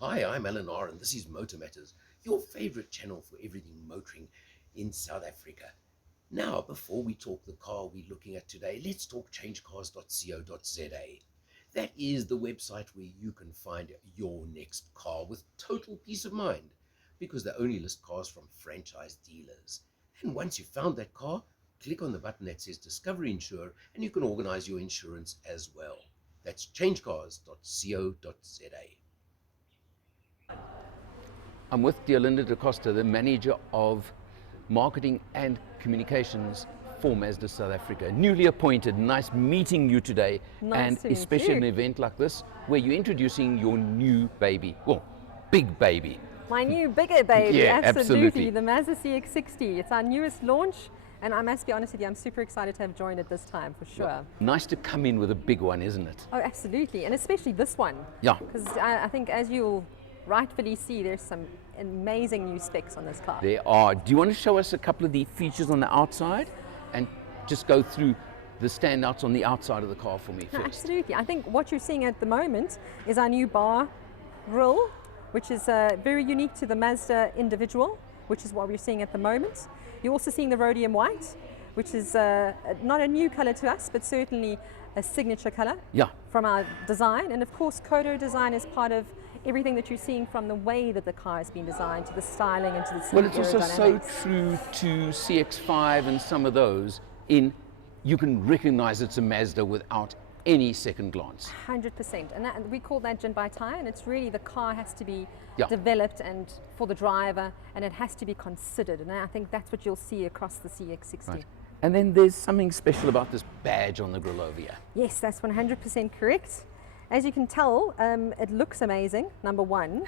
Hi, I'm Alan R, and this is Motor Matters, your favorite channel for everything motoring in South Africa. Now, before we talk the car we're looking at today, let's talk changecars.co.za. That is the website where you can find your next car with total peace of mind, because they only list cars from franchise dealers. And once you've found that car, click on the button that says Discover Insure, and you can organize your insurance as well. That's changecars.co.za. I'm with Linda da Costa, the manager of marketing and communications for Mazda South Africa. Newly appointed. Nice meeting you today. Nice to and meet especially you. an event like this where you're introducing your new baby. Well, big baby. My new bigger baby, Yeah, absolutely. the Mazda CX-60. It's our newest launch, and I must be honest with you, I'm super excited to have joined it this time, for sure. Nice to come in with a big one, isn't it? Oh, absolutely, and especially this one. Yeah. Because I think, as you'll rightfully see, there's some amazing new specs on this car. There are. Do you want to show us a couple of the features on the outside and just go through the standouts on the outside of the car for me No, first? absolutely. I think what you're seeing at the moment is our new bar grille, which is very unique to the Mazda individual, which is what we're seeing at the moment. You're also seeing the rhodium white, which is not a new color to us, but certainly a signature color Yeah. from our design. And of course, Kodo design is part of everything that you're seeing, from the way that the car has been designed to the styling and to the Well, it's also so aerodynamics. true to CX-5 and some of those you can recognize it's a Mazda without any second glance. 100%, and we call that gin by tie, and it's really the car has to be Yeah. developed and for the driver, and it has to be considered, and I think that's what you'll see across the CX-60. Right. And then there's something special about this badge on the grille over here. Yes, that's 100% correct. As you can tell, it looks amazing, number one.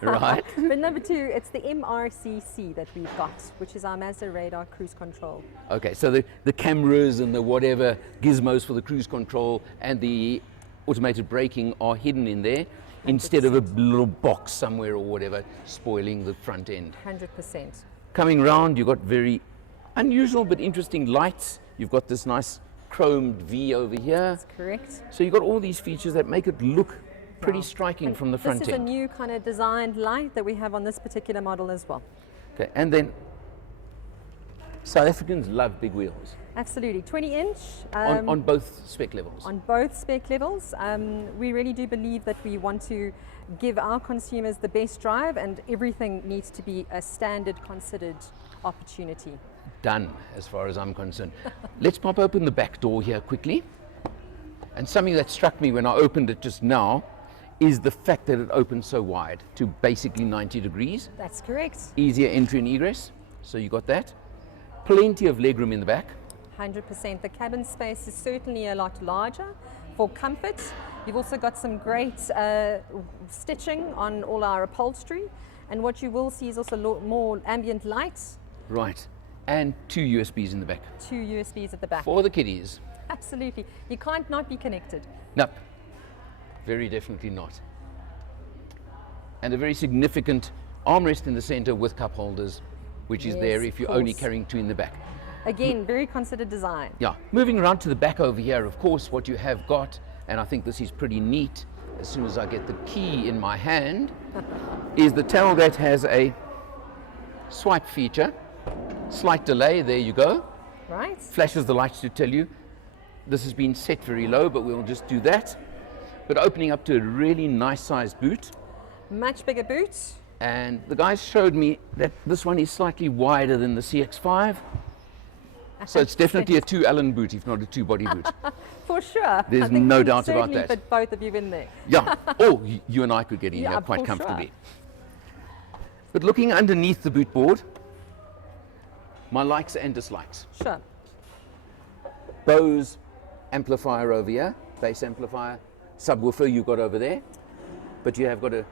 Right. But number two, it's the MRCC that we've got, which is our Mazda Radar Cruise Control. Okay, so the cameras and the whatever gizmos for the cruise control and the automated braking are hidden in there instead of a little box somewhere or whatever spoiling the front end. 100%. Coming round, you've got very unusual but interesting lights. You've got this nice chromed V over here. That's correct. So you've got all these features that make it look pretty Wow. striking And from the front This is end. a new kind of designed light that we have on this particular model as well. Okay, and then South Africans love big wheels Absolutely, 20-inch on both spec levels. on both spec levels. We really do believe that we want to give our consumers the best drive, and everything needs to be a standard considered opportunity. Done, as far as I'm concerned. Let's pop open the back door here quickly. And something that struck me when I opened it just now is the fact that it opens so wide to basically 90 degrees. That's correct. Easier entry and egress, so you got that. Plenty of legroom in the back. 100%. The cabin space is certainly a lot larger for comfort. You've also got some great stitching on all our upholstery, and what you will see is also more ambient lights, Right, and 2 USBs in the back 2 USBs at the back. for the kiddies. Absolutely. You can't not be connected. Nope, very definitely not. And a very significant armrest in the center with cup holders, which is Yes, there if of you're only course. carrying 2 in the back. Again, very considered design. Yeah, moving around to the back over here, of course, what you have got, and I think this is pretty neat, as soon as I get the key in my hand, is the tailgate has a swipe feature, slight delay, there you go, Right? flashes the lights to tell you. This has been set very low, but we'll just do that. But opening up to a really nice sized boot, Much bigger boot. and the guys showed me that this one is slightly wider than the CX-5. So it's definitely a 2 Allen boot, if not a 2 body boot. For sure. There's I think no we doubt about certainly that. fit both of you in there. Yeah. Oh, you and I could get in Yeah, here quite for sure. comfortably. But looking underneath the boot board, my likes and dislikes. Sure. Bose amplifier over here, bass amplifier, subwoofer you've got over there, but you have got a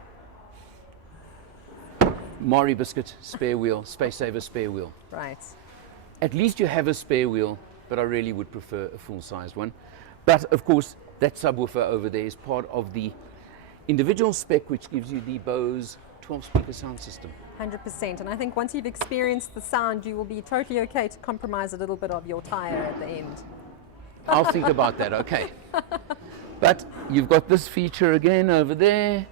Mari Biscuit spare wheel, space saver spare wheel. Right. At least you have a spare wheel, but I really would prefer a full-sized one. But of course, that subwoofer over there is part of the individual spec, which gives you the Bose 12-speaker sound system. 100%. And I think once you've experienced the sound, you will be totally okay to compromise a little bit of your tire at the end. I'll think about that, okay. But you've got this feature again over there.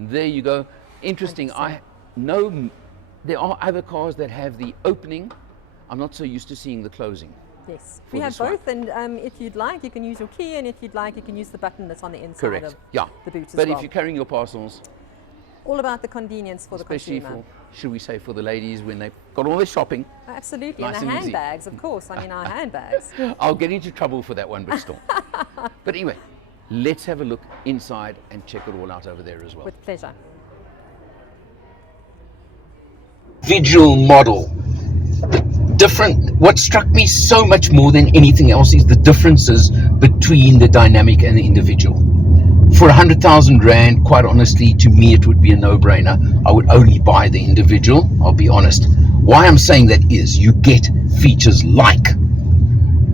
There you go. Interesting. 100%. I know there are other cars that have the opening. I'm not so used to seeing the closing. Yes, for we have this one. both, and if you'd like, you can use your key, and if you'd like, you can use the button that's on the inside Correct. of Yeah. the boot as But well. if you're carrying your parcels, All about the convenience for especially the consumer. for, should we say, for the ladies when they've got all their shopping, Absolutely, nice and the and easy. handbags, of course. I mean, our handbags. I'll get into trouble for that one, but still. But anyway, let's have a look inside and check it all out over there as well. With pleasure. Individual model. What struck me so much more than anything else is the differences between the dynamic and the individual. For 100,000 Rand, quite honestly, to me it would be a no-brainer. I would only buy the individual, I'll be honest. Why I'm saying that is you get features like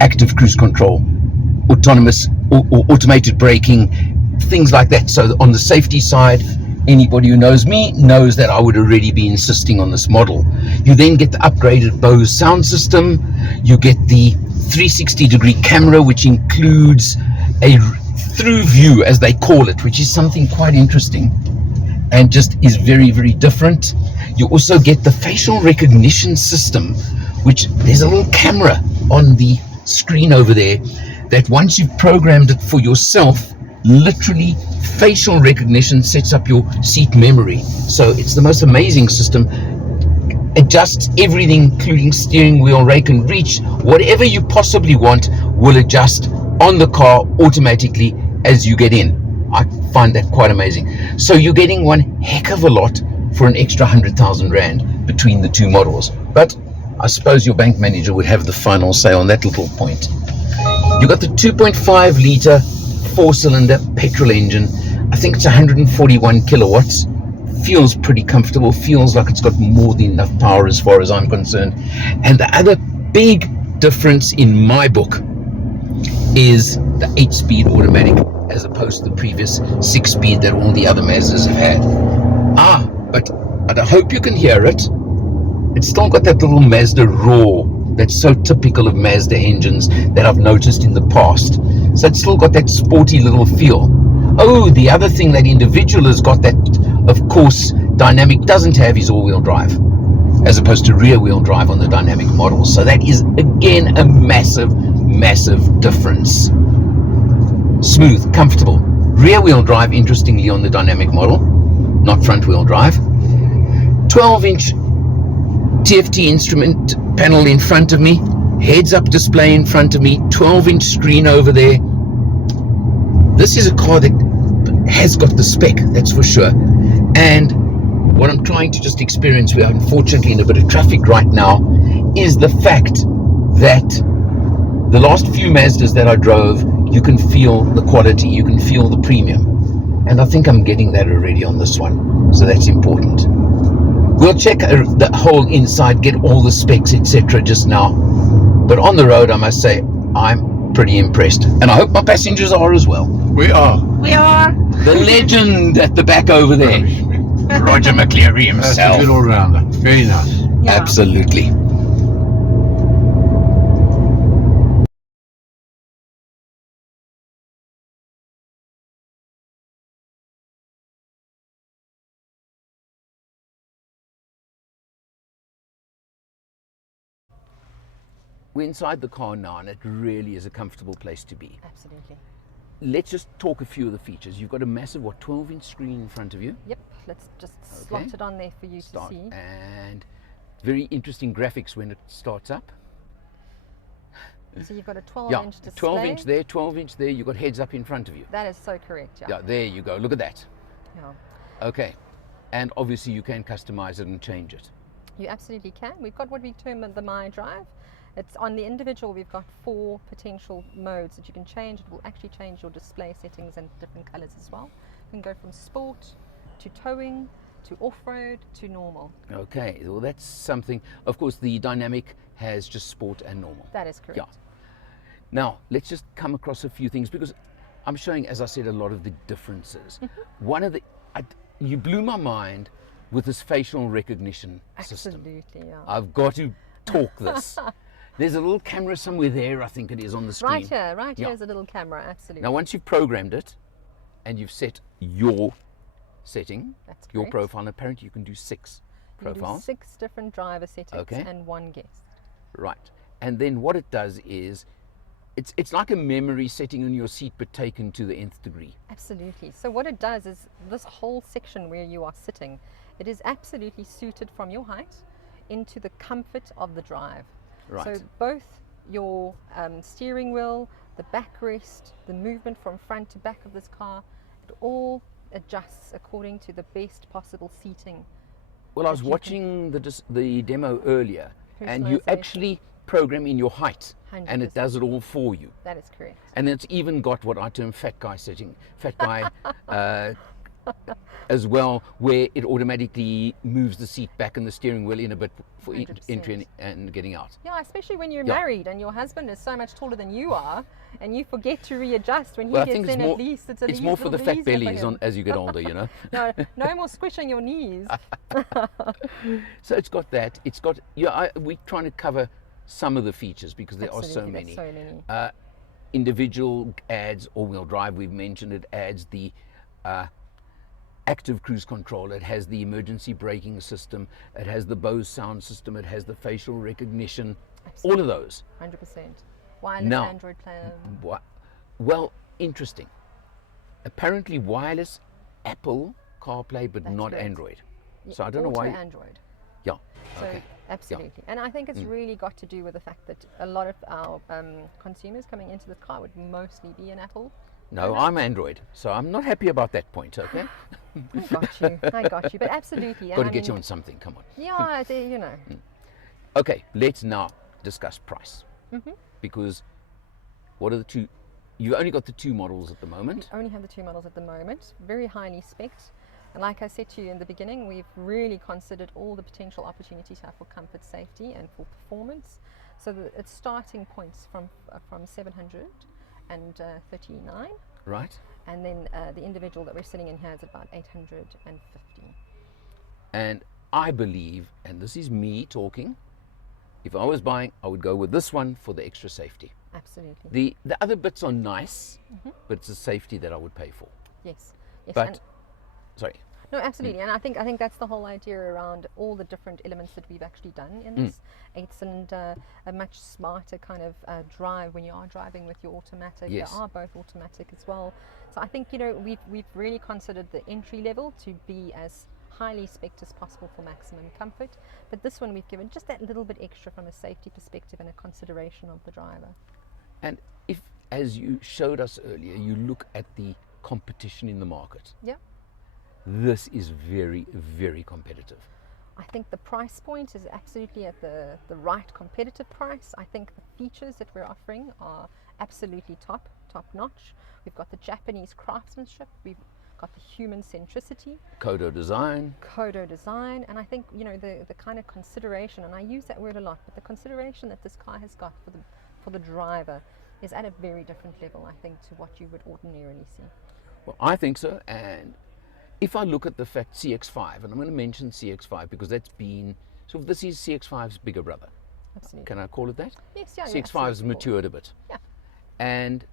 active cruise control, autonomous or automated braking, things like that. So on the safety side, anybody who knows me knows that I would already be insisting on this model. You then get the upgraded Bose sound system. You get the 360-degree camera, which includes a through view, as they call it, which is something quite interesting and just is very, very different. You also get the facial recognition system, which there's a little camera on the screen over there that once you've programmed it for yourself, literally facial recognition sets up your seat memory. So it's the most amazing system. Adjusts everything, including steering wheel, rake and reach. Whatever you possibly want will adjust on the car automatically as you get in. I find that quite amazing. So you're getting one heck of a lot for an extra 100,000 Rand between the two models. But I suppose your bank manager would have the final say on that little point. You got the 2.5 litre 4-cylinder petrol engine. I think it's 141 kilowatts. Feels pretty comfortable. Feels like it's got more than enough power as far as I'm concerned. And the other big difference in my book is the 8-speed automatic as opposed to the previous 6-speed that all the other Mazdas have had. But I hope you can hear it. It's still got that little Mazda roar that's so typical of Mazda engines that I've noticed in the past. So it's still got that sporty little feel. Oh, the other thing that individual has got that, of course, dynamic doesn't have is all-wheel drive, as opposed to rear-wheel drive on the dynamic model. So that is, again, a massive, massive difference. Smooth, comfortable. Rear-wheel drive, interestingly, on the dynamic model, not front-wheel drive. 12-inch TFT instrument panel in front of me, heads-up display in front of me, 12-inch screen over there. This is a car that has got the spec, that's for sure. And what I'm trying to just experience, we are unfortunately in a bit of traffic right now, is the fact that the last few Mazdas that I drove, you can feel the quality, you can feel the premium. And I think I'm getting that already on this one, so that's important. We'll check the whole inside, get all the specs, etc. just now. But on the road, I must say, I'm pretty impressed. And I hope my passengers are as well. We are. We are. The legend at the back over there, Roger McCleary That's himself. a good all-rounder. Very nice. Yeah. Absolutely. We're inside the car now, and it really is a comfortable place to be. Absolutely. Let's just talk a few of the features. You've got a massive, 12-inch screen in front of you. Yep, let's just slot it on there for you to see. And very interesting graphics when it starts up. So you've got a 12-inch display. 12-inch there, 12-inch there. You've got heads up in front of you. That is so correct, yeah. Yeah, there you go. Look at that. Yeah. Okay. And obviously you can customize it and change it. You absolutely can. We've got what we term the My Drive. It's on the individual, we've got 4 potential modes that you can change. It will actually change your display settings and different colors as well. You can go from sport to towing to off-road to normal. Okay, well that's something. Of course, the dynamic has just sport and normal. That is correct. Yeah. Now, let's just come across a few things because I'm showing, as I said, a lot of the differences. One of the, you blew my mind with this facial recognition system. Absolutely, yeah. I've got to talk this. There's a little camera somewhere there, I think it is, on the screen. Right here is a little camera, absolutely. Now, once you've programmed it and you've set your setting. That's your correct. profile, and apparently you can do 6 You can do profiles. 6 different driver settings Okay. and 1 guest. Right. And then what it does is, it's like a memory setting in your seat, but taken to the nth degree. Absolutely. So what it does is this whole section where you are sitting, it is absolutely suited from your height into the comfort of the drive. Right. So both your steering wheel, the backrest, the movement from front to back of this car, it all adjusts according to the best possible seating. Well, I was that you watching the demo earlier, and you Personalisation. actually program in your height, and it 100%. does it all for you. That is correct. And it's even got what I term fat guy setting, fat guy as well, where it automatically moves the seat back and the steering wheel in a bit for 100%. entry and getting out. Yeah, especially when you're Yeah. married and your husband is so much taller than you are, and you forget to readjust when he Well, I gets think in. it's more, At least it's a it's more for the little fat easier for bellies him. as you get older, you know. No more squishing your knees. So it's got that. It's got, we're trying to cover some of the features because there are so Absolutely, many. there's so many. Individual adds all-wheel drive, we've mentioned it, adds the active cruise control, it has the emergency braking system, it has the Bose sound system, it has the facial recognition, all of those. 100%. Wireless Now- Android player. Well, interesting. Apparently wireless Apple CarPlay, but That's not correct. Android. So I don't know why. Android. Yeah. So Okay. absolutely, and I think it's really got to do with the fact that a lot of our consumers coming into the car would mostly be an Apple. No, I'm Android, so I'm not happy about that point. Okay. I got you, but absolutely. Got to get you on something. Come on. Yeah, you know. Okay, let's now discuss price. Mm-hmm. Because what are the two? You've only got the 2 models at the moment. Only have the 2 models at the moment, very highly spec'd. And like I said to you in the beginning, we've really considered all the potential opportunities we have for comfort, safety, and for performance. So it's starting points from 739, Right. and then the individual that we're sitting in here is about 850. And I believe, and this is me talking, if I was buying, I would go with this one for the extra safety. Absolutely. The other bits are nice, but it's the safety that I would pay for. Yes. Yes. But, and sorry, no, absolutely, and I think that's the whole idea around all the different elements that we've actually done in this. It's a much smarter kind of drive when you are driving with your automatic. Yes. They are both automatic as well. So I think we've really considered the entry level to be as highly spec'd as possible for maximum comfort. But this one we've given just that little bit extra from a safety perspective and a consideration of the driver. and if, as you showed us earlier, you look at the competition in the market, Yeah. this is very, very competitive. I think the price point is absolutely at the right competitive price. I think the features that we're offering are absolutely top notch. We've got the Japanese craftsmanship, we've got the human centricity, Kodo design, Kodo design, and I think the kind of consideration, and I use that word a lot, but the consideration that this car has got for the driver is at a very different level, I think, to what you would ordinarily see. well, I think so. And if I look at the fact CX-5, and I'm going to mention CX-5 because that's been, so this is CX-5's bigger brother. Absolutely. Can I call it that? Yes, yeah. CX-5's absolutely. matured a bit. Yeah. And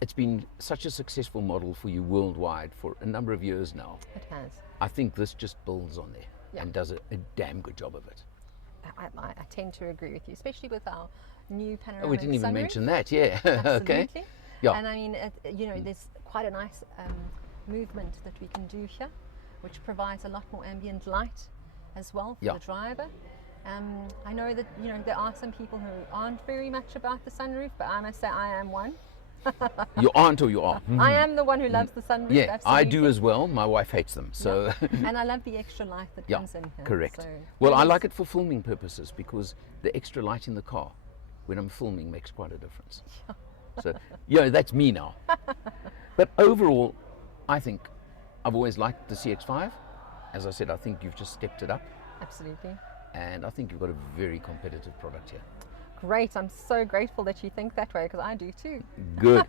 it's been such a successful model for you worldwide for a number of years now. It has. I think this just builds on there Yeah. and does a damn good job of it. I tend to agree with you, especially with our new panoramic Oh, we didn't even sunroof. mention that, yeah. Okay. Absolutely. Yeah. And I mean, there's quite a nice movement that we can do here, which provides a lot more ambient light as well for Yeah. the driver. I know that there are some people who aren't very much about the sunroof, but I must say I am one. You aren't or you are. I am the one who loves the sunroof. Yeah, I do absolutely. as well. My wife hates them. So, And I love the extra light that yeah, comes in here. correct. So Well, I yes. like it for filming purposes because the extra light in the car when I'm filming makes quite a difference. So, that's me now. But overall, I think I've always liked the CX-5. As I said, I think you've just stepped it up, Absolutely. and I think you've got a very competitive product here. Great. I'm so grateful that you think that way because I do too. Good.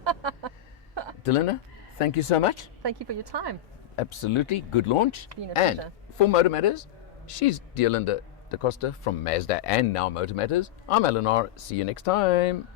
Delinda, thank you so much. Thank you for your time. Absolutely. Good launch. Been a And pleasure. for Motor Matters, she's Delinda Da Costa from Mazda and now Motor Matters. I'm Eleanor. See you next time.